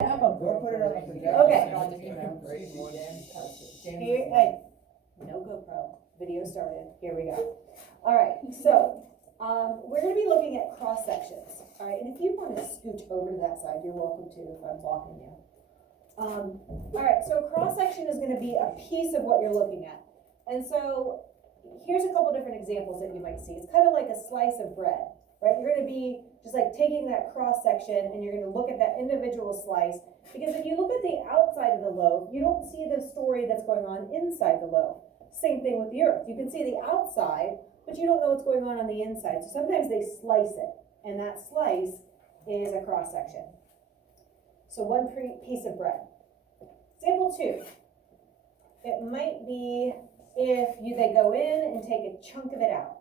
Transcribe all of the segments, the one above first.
Go put it on the projector. Okay. James. Here, hey, no GoPro, video started, here we go. All right, so, we're gonna be looking at cross sections, all right, and if you wanna scooch over to that side, you're welcome to if I'm blocking you. All right, so a cross section is gonna be a piece of what you're looking at. And so, here's a couple different examples that you might see. It's kind of like a slice of bread, right? You're gonna be just like taking that cross section and you're gonna look at that individual slice, because if you look at the outside of the loaf, you don't see the story that's going on inside the loaf. Same thing with the earth. You can see the outside, but you don't know what's going on the inside. So sometimes they slice it, and that slice is a cross section. So one piece of bread. Example 2. It might be if they go in and take a chunk of it out.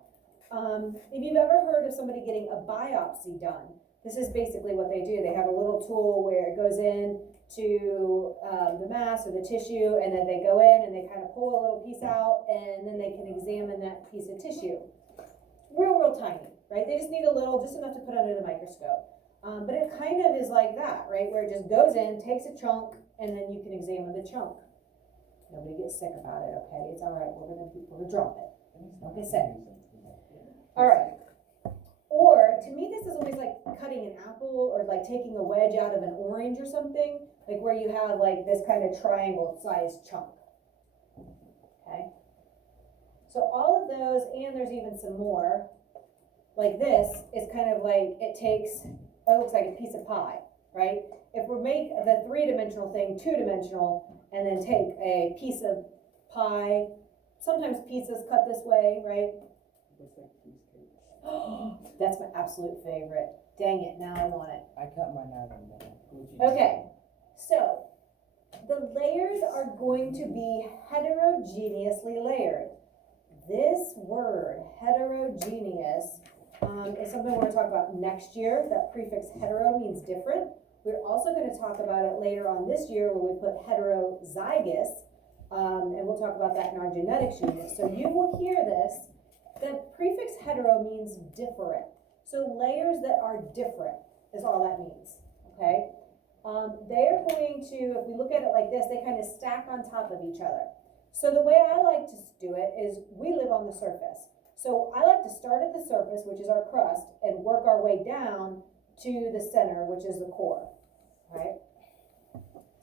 If you've ever heard of somebody getting a biopsy done, this is basically what they do. They have a little tool where it goes in to the mass or the tissue, and then they go in and they kind of pull a little piece out, and then they can examine that piece of tissue. Real tiny, right? They just need a little, just enough to put under the microscope. But it kind of is like that, right? Where it just goes in, takes a chunk, and then you can examine the chunk. Nobody gets sick about it, okay? It's all right. We're gonna drop it. Don't get sick. All right. Or, to me, this is always like cutting an apple or like taking a wedge out of an orange or something, like where you have like this kind of triangle-sized chunk. Okay? So all of those, and there's even some more, like this, is kind of like, it takes, it looks like a piece of pie, right? If we make the 3-dimensional thing 2-dimensional, and then take a piece of pie, sometimes pizzas cut this way, right? That's my absolute favorite. Dang it, now I want it. I cut mine out on that. Okay, so the layers are going to be heterogeneously layered. This word, heterogeneous, is something we're going to talk about next year. That prefix hetero means different. We're also going to talk about it later on this year when we put heterozygous, and we'll talk about that in our genetics unit. So you will hear this. The prefix hetero means different. So layers that are different is all that means, okay? They're going to, if we look at it like this, they kind of stack on top of each other. So the way I like to do it is we live on the surface. So I like to start at the surface, which is our crust, and work our way down to the center, which is the core, right?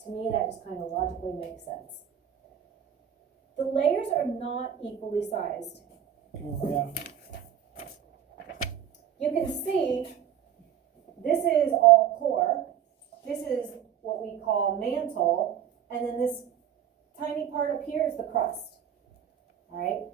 To me, that just kind of logically makes sense. The layers are not equally sized. Yeah. You can see this is all core, this is what we call mantle, and then this tiny part up here is the crust, all right?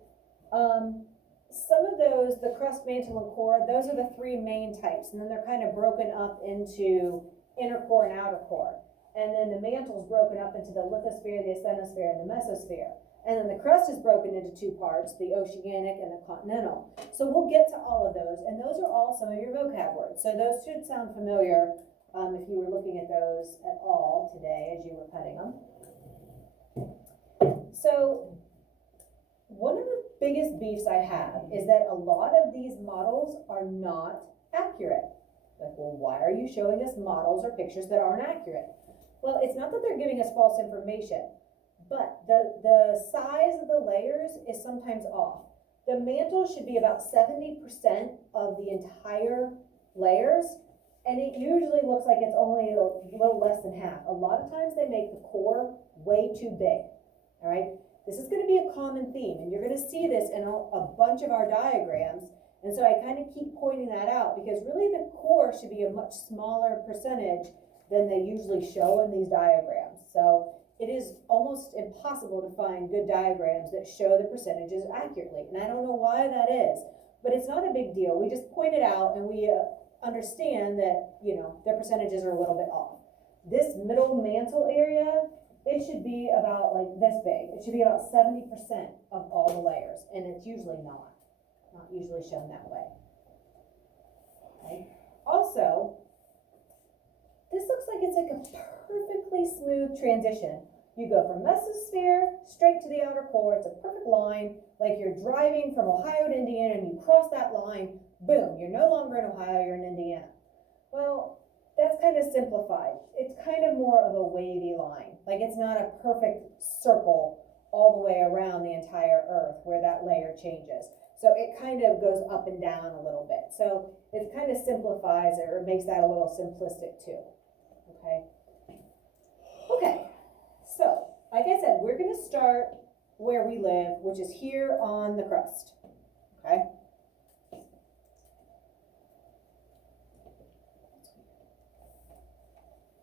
Some of those, the crust, mantle, and core, those are the 3 main types, and then they're kind of broken up into inner core and outer core. And then the mantle's broken up into the lithosphere, the asthenosphere, and the mesosphere. And then the crust is broken into 2 parts, the oceanic and the continental. So we'll get to all of those, and those are all some of your vocab words. So those should sound familiar if you were looking at those at all today as you were cutting them. So one of the biggest beefs I have is that a lot of these models are not accurate. Like, well, why are you showing us models or pictures that aren't accurate? Well, it's not that they're giving us false information, but the size of the layers is sometimes off. The mantle should be about 70% of the entire layers, and it usually looks like it's only a little less than half. A lot of times they make the core way too big, all right? This is going to be a common theme, and you're going to see this in a bunch of our diagrams, and so I kind of keep pointing that out because really the core should be a much smaller percentage than they usually show in these diagrams. So it is almost impossible to find good diagrams that show the percentages accurately, and I don't know why that is, but it's not a big deal. We just point it out, and we understand that, you know, their percentages are a little bit off. This middle mantle area, it should be about like this big. It should be about 70% of all the layers, and it's usually not usually shown that way. Okay. Also, this looks like it's like a perfectly smooth transition. You go from mesosphere straight to the outer core. It's a perfect line, like you're driving from Ohio to Indiana and you cross that line, boom, you're no longer in Ohio, you're in Indiana. Well, that's kind of simplified. It's kind of more of a wavy line. Like it's not a perfect circle all the way around the entire Earth where that layer changes. So it kind of goes up and down a little bit. So it kind of simplifies it, or makes that a little simplistic too. Okay. Okay. So, like I said, we're going to start where we live, which is here on the crust. Okay.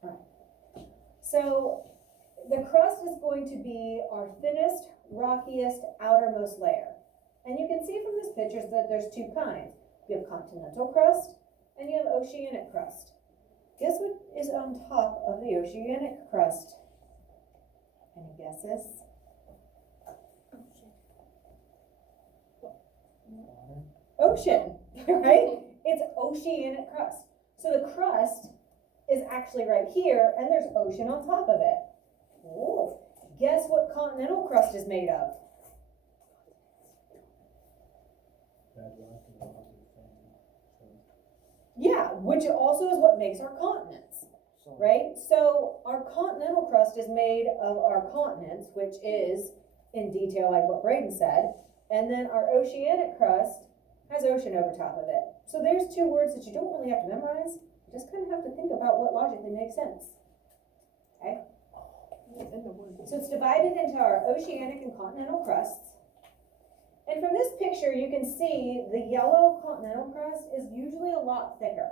All right. So the crust is going to be our thinnest, rockiest, outermost layer. And you can see from this picture that there's two kinds. You have continental crust and you have oceanic crust. Guess what is on top of the oceanic crust? Any guesses? Ocean, right? It's oceanic crust. So the crust is actually right here, and there's ocean on top of it. Ooh. Guess what continental crust is made of? Yeah, which also is what makes our continents, right? So our continental crust is made of our continents, which is in detail like what Braden said, and then our oceanic crust has ocean over top of it. So there's two words that you don't really have to memorize. You just kind of have to think about what logically makes sense. Okay? So it's divided into our oceanic and continental crusts. And from this picture, you can see the yellow continental crust is usually a lot thicker.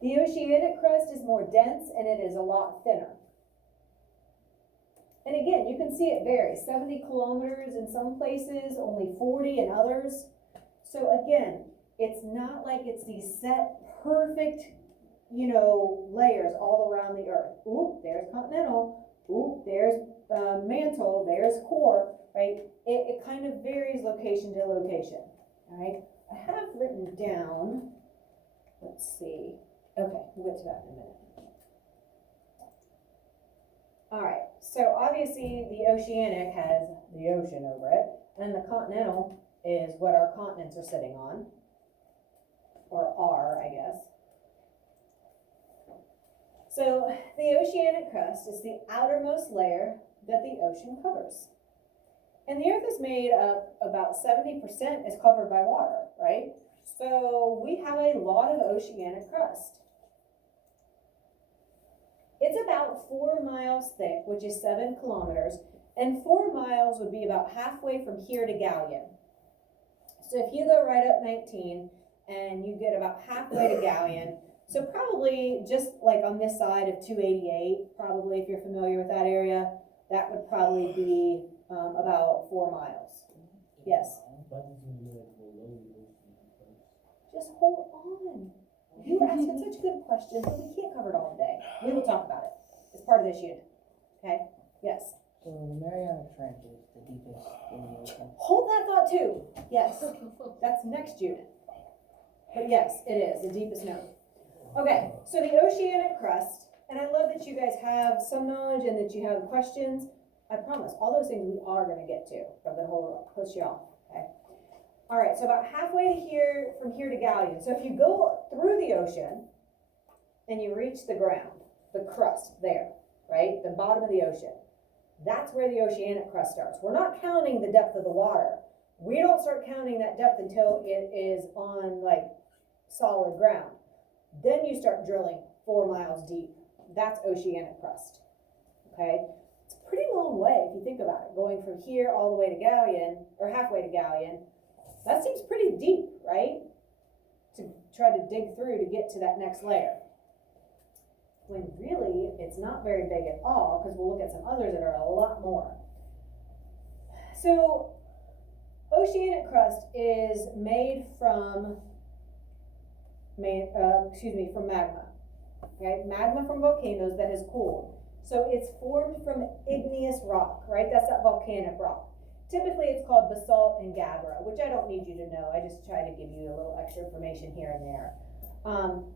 The oceanic crust is more dense and it is a lot thinner. And again, you can see it varies. 70 kilometers in some places, only 40 in others. So again, it's not like it's these set perfect, layers all around the Earth. Ooh, there's continental. Ooh, there's mantle. There's core, right? It kind of varies location to location, all right? I have written down, let's see. Okay, we'll get to that in a minute. All right, so obviously the oceanic has the ocean over it, and the continental is what our continents are sitting on, or are, I guess. So the oceanic crust is the outermost layer that the ocean covers. And the Earth is made of about 70% is covered by water, right? So we have a lot of oceanic crust. It's about 4 miles thick, which is 7 kilometers, and 4 miles would be about halfway from here to Galleon. So if you go right up 19 and you get about halfway to Galleon, so probably just like on this side of 288, probably if you're familiar with that area, that would probably be about 4 miles. Yes? Just hold on. You were asking such good questions, but we can't cover it all today. We will talk about it. It's part of this unit. Okay? Yes? So the Mariana Trench is the deepest in the ocean. Hold that thought too. Yes. That's next unit. But yes, it is the deepest known. Okay, so the oceanic crust, and I love that you guys have some knowledge and that you have questions. I promise, all those things we are going to get to. I'm going to push you off, okay? All right, so about halfway to here, from here to Galleon. So if you go through the ocean and you reach the ground, the crust there, right? The bottom of the ocean. That's where the oceanic crust starts. We're not counting the depth of the water. We don't start counting that depth until it is on like solid ground. Then you start drilling 4 miles deep. That's oceanic crust, okay? It's a pretty long way if you think about it, going from here all the way to Galleon, or halfway to Galleon. That seems pretty deep, right? To try to dig through to get to that next layer. When really, it's not very big at all, because we'll look at some others that are a lot more. So, oceanic crust is made from magma. Okay, magma from volcanoes that has cooled. So it's formed from igneous rock, right? That's that volcanic rock. Typically it's called basalt and gabbro, which I don't need you to know. I just try to give you a little extra information here and there.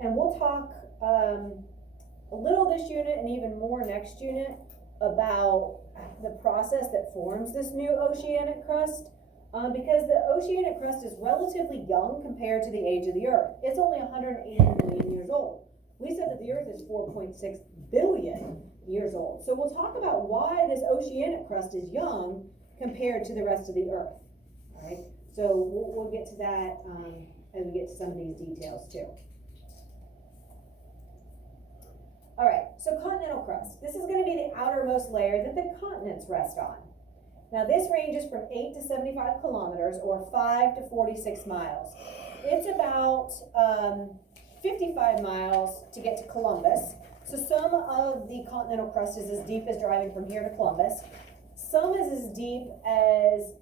And we'll talk a little this unit and even more next unit about the process that forms this new oceanic crust. Because the oceanic crust is relatively young compared to the age of the Earth. It's only 180 million years old. We said that the Earth is 4.6 billion years old. So we'll talk about why this oceanic crust is young compared to the rest of the Earth. All right, so we'll get to that as we get to some of these details too. All right, so continental crust. This is going to be the outermost layer that the continents rest on. Now this ranges from 8 to 75 kilometers or 5 to 46 miles. It's about 55 miles to get to Columbus. So some of the continental crust is as deep as driving from here to Columbus. Some is as deep as,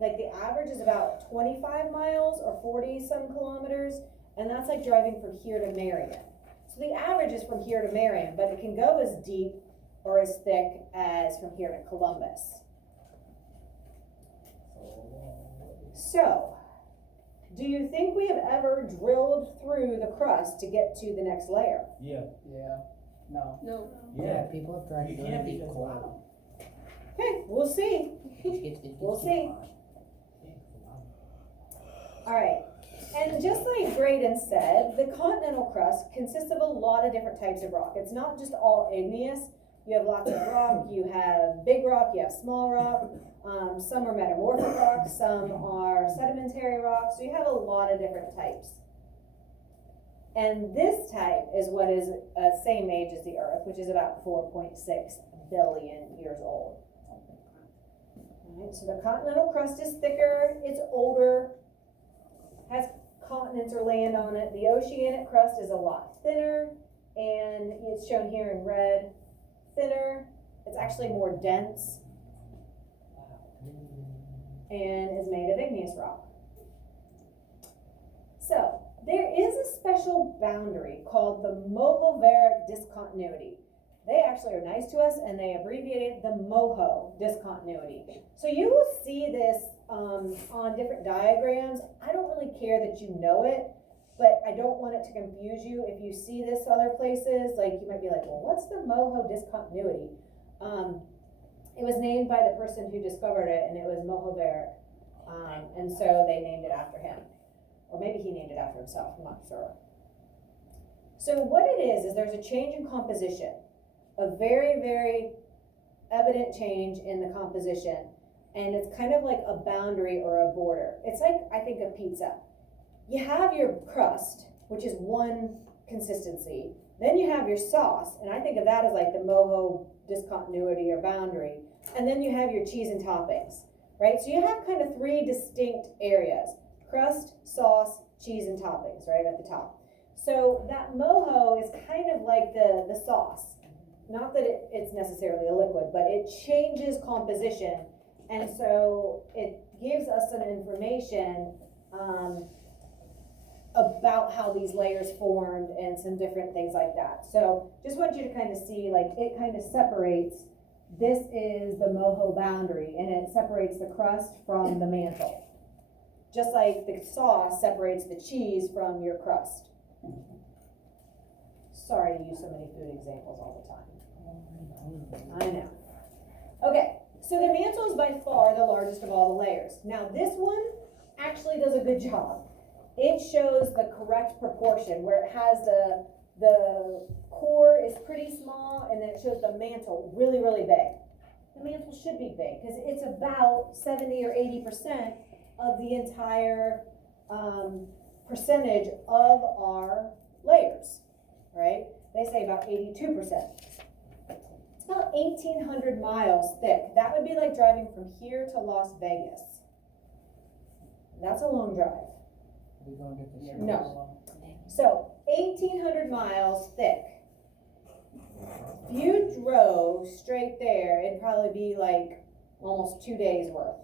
like the average is about 25 miles or 40 some kilometers, and that's like driving from here to Marion. So the average is from here to Marion, but it can go as deep or as thick as from here to Columbus. So, do you think we have ever drilled through the crust to get to the next layer? Yeah. Yeah. No. No. Yeah, people have tried You to do can't it because before. Okay, we'll see. We'll see. All right, and just like Graydon said, the continental crust consists of a lot of different types of rock. It's not just all igneous. You have lots of rock, you have big rock, you have small rock, some are metamorphic rocks, some are sedimentary rocks, so you have a lot of different types. And this type is what is same age as the Earth, which is about 4.6 billion years old. All right, so the continental crust is thicker, it's older, has continents or land on it. The oceanic crust is a lot thinner, and it's shown here in red. Thinner, it's actually more dense, and is made of igneous rock. So, there is a special boundary called the Mohoveric discontinuity. They actually are nice to us, and they abbreviated the MOHO discontinuity. So you will see this on different diagrams. I don't really care that you know it, but I don't want it to confuse you. If you see this other places, like you might be like, well, what's the MOHO discontinuity? It was named by the person who discovered it, and it was Mohoveric. And so they named it after him. Or maybe he named it after himself, I'm not sure. So what it is there's a change in composition. A very, very evident change in the composition. And it's kind of like a boundary or a border. It's like, I think, a pizza. You have your crust, which is one consistency. Then you have your sauce, and I think of that as like the moho discontinuity or boundary. And then you have your cheese and toppings, right? So you have kind of three distinct areas: crust, sauce, cheese, and toppings, right at the top. So that moho is kind of like the sauce. Not that it's necessarily a liquid, but it changes composition. And so it gives us some information about how these layers formed and some different things like that. So just want you to kind of see, like, it kind of separates. This is the moho boundary, and it separates the crust from the mantle. Just like the sauce separates the cheese from your crust. Sorry to use so many food examples all the time. I know. Okay, so the mantle is by far the largest of all the layers. Now this one actually does a good job. It shows the correct proportion where it has the core is pretty small, and then it shows the mantle really, really big. The mantle should be big because it's about 70 or 80% of the entire percentage of our layers, right? They say about 82%. It's about 1,800 miles thick. That would be like driving from here to Las Vegas. That's a long drive. We're gonna get this. No. So 1,800 miles thick. If you drove straight there, it'd probably be like almost 2 days worth.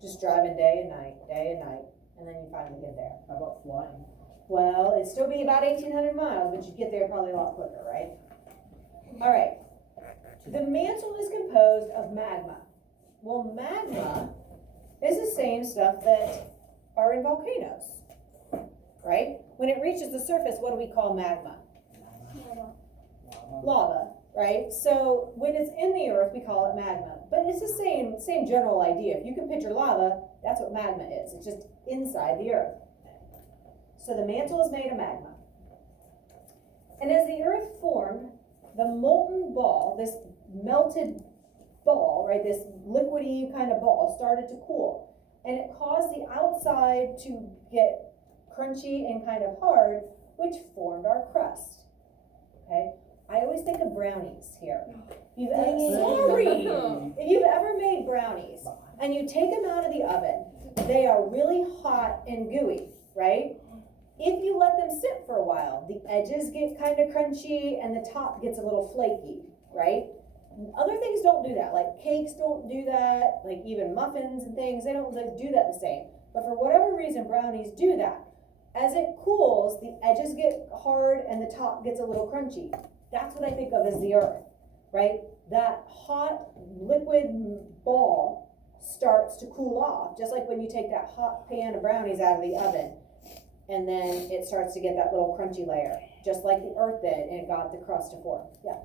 Just driving day and night, and then you finally get there. How about flying? Well, it'd still be about 1,800 miles, but you'd get there probably a lot quicker, right? All right. The mantle is composed of magma. Well, magma is the same stuff that are in volcanoes, right? When it reaches the surface, what do we call magma? Lava, right? So when it's in the earth, we call it magma. But it's the same general idea. If you can picture lava, that's what magma is. It's just inside the earth. So the mantle is made of magma. And as the earth formed, the molten ball, this melted ball, right, this liquidy kind of ball started to cool. And it caused the outside to get crunchy and kind of hard, which formed our crust. Okay? I always think of brownies here. If you've ever made brownies and you take them out of the oven, they are really hot and gooey, right? If you let them sit for a while, the edges get kind of crunchy and the top gets a little flaky, right? Other things don't do that, like cakes don't do that, like even muffins and things, they don't do that the same. But for whatever reason, brownies do that. As it cools, the edges get hard and the top gets a little crunchy. That's what I think of as the earth, right? That hot liquid ball starts to cool off, just like when you take that hot pan of brownies out of the oven, and then it starts to get that little crunchy layer, just like the earth did, and it got the crust to form. Yeah.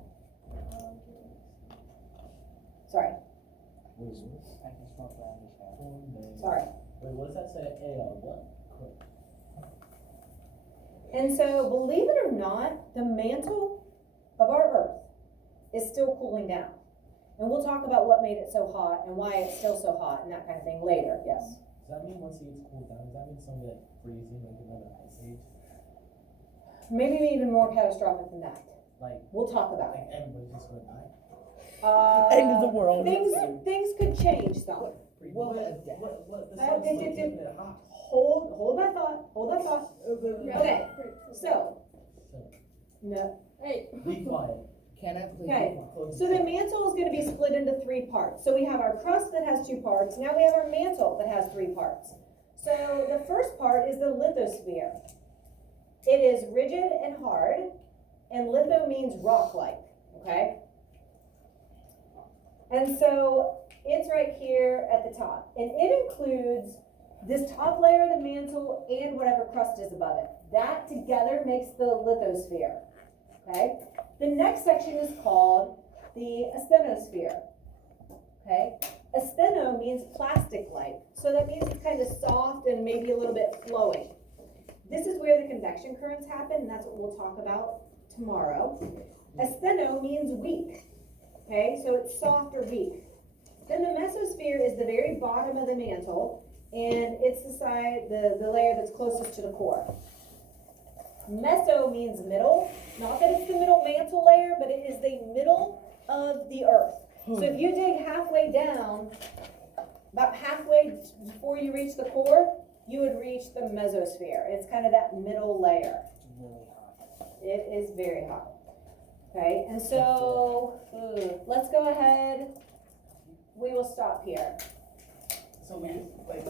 Sorry. I can smoke brownies now. Sorry. Wait, what does that say? What? And so, believe it or not, the mantle of our earth is still cooling down. And we'll talk about what made it so hot and why it's still so hot and that kind of thing later. Yes? Does that mean once it gets cooled down, does that mean some of it freezing, like another ice age? Maybe even more catastrophic than that. Like, We'll talk about it. like everybody's just gonna die? End of the world. Things could change some. What, the sun's like keeping it hot. Hold that thought. Okay, so, no. Hey. Be quiet. Can I please? Okay, so the mantle is going to be split into 3 parts. So we have our crust that has 2 parts. Now we have our mantle that has 3 parts. So the first part is the lithosphere. It is rigid and hard, and litho means rock-like, okay? And so it's right here at the top. And it includes this top layer of the mantle and whatever crust is above it. That together makes the lithosphere, okay? The next section is called the asthenosphere, okay? Astheno means plastic-like, so that means it's kind of soft and maybe a little bit flowing. This is where the convection currents happen, and that's what we'll talk about tomorrow. Astheno means weak, okay? So it's soft or weak. Then the mesosphere is the very bottom of the mantle, and it's the side, the layer that's closest to the core. Meso means middle, not that it's the middle mantle layer, but it is the middle of the earth. So if you dig halfway down, about halfway before you reach the core, you would reach the mesosphere. It's kind of that middle layer. It's really hot. It is very hot. Okay, and so let's go ahead. We will stop here. So we, like,